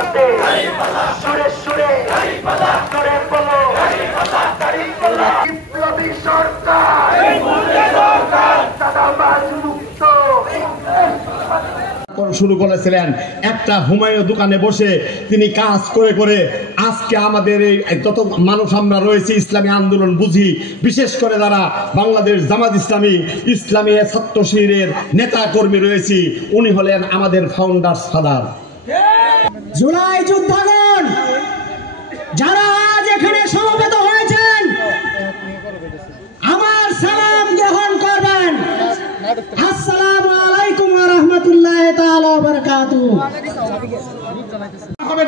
সাথে সুরে সুরে করে বলো বিপ্লবী সরকার চাঁদাবাজ মুক্ত শুরু করেছিলেন। একটা হুমায়ুন দোকানে বসে তিনি কাজ করে করে আজকে আমাদের এই যত মানুষ আমরা রয়েছি ইসলামী আন্দোলন বুঝি, বিশেষ করে যারা বাংলাদেশ জামাত ইসলামী ইসলামী ছাত্র শিবিরের নেতা কর্মী রয়েছি, উনি হলেন আমাদের ফাউন্ডার ফাদার। জুলাই যোদ্ধাগণ যারা আজ এখানে সমবেত হয়েছেন, আমার সালাম গ্রহণ করবেন। আসসালামু আলাইকুম ওয়া রাহমাতুল্লাহি তাআলা ওয়া বারাকাতুহু।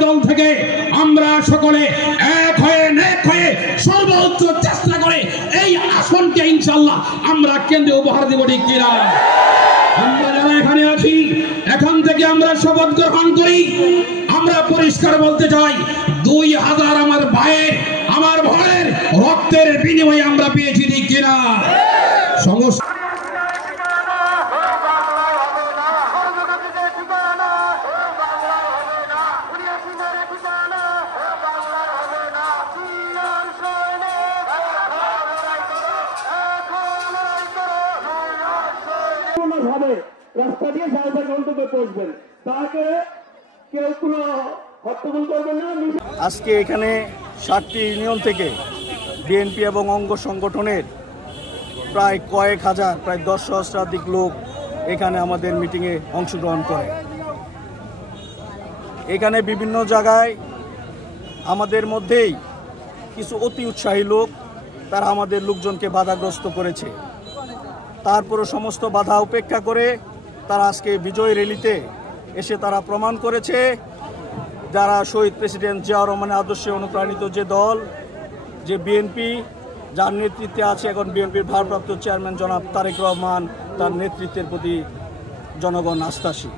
দল থেকে আমরা সকলে এক হয়ে নেক হয়ে সর্বোচ্চ চেষ্টা করে এই আসনকে ইনশাআল্লাহ আমরা কেন্দ্রে উপহার দেব, ঠিক কিনা? আমরা যারা এখানে আছি এখান থেকে আমরা শপথ গ্রহণ করি, আমরা পরিষ্কার বলতে চাই 2000 আমার ভাইয়ের আমার ভয়ের রক্তের বিনিময়ে আমরা পেয়েছি, ঠিক কিনা? সমস্ত রাস্তা দিয়ে সাহেবের গন্তব্যে পৌঁছবেন, তাকে কেউ কোনো হট্টগোল করবেন না। আজকে এখানে 7টি ইউনিয়ন থেকে বিএনপি এবং অঙ্গ সংগঠনের প্রায় কয়েক হাজার, প্রায় 10 সহস্রাধিক লোক এখানে আমাদের মিটিংয়ে অংশগ্রহণ করে। এখানে বিভিন্ন জায়গায় আমাদের মধ্যেই কিছু অতি উৎসাহী লোক তারা আমাদের লোকজনকে বাধাগ্রস্ত করেছে। তারপরও সমস্ত বাধা উপেক্ষা করে তারা আজকে বিজয় র্যালিতে এসে তারা প্রমাণ করেছে যারা শহীদ প্রেসিডেন্ট জিয়াউর রহমানের আদর্শে অনুপ্রাণিত যে দল, যে বিএনপি, যার নেতৃত্বে আছে এখন বিএনপির ভারপ্রাপ্ত চেয়ারম্যান জনাব তারেক রহমান, তার নেতৃত্বের প্রতি জনগণ আস্থাশীল।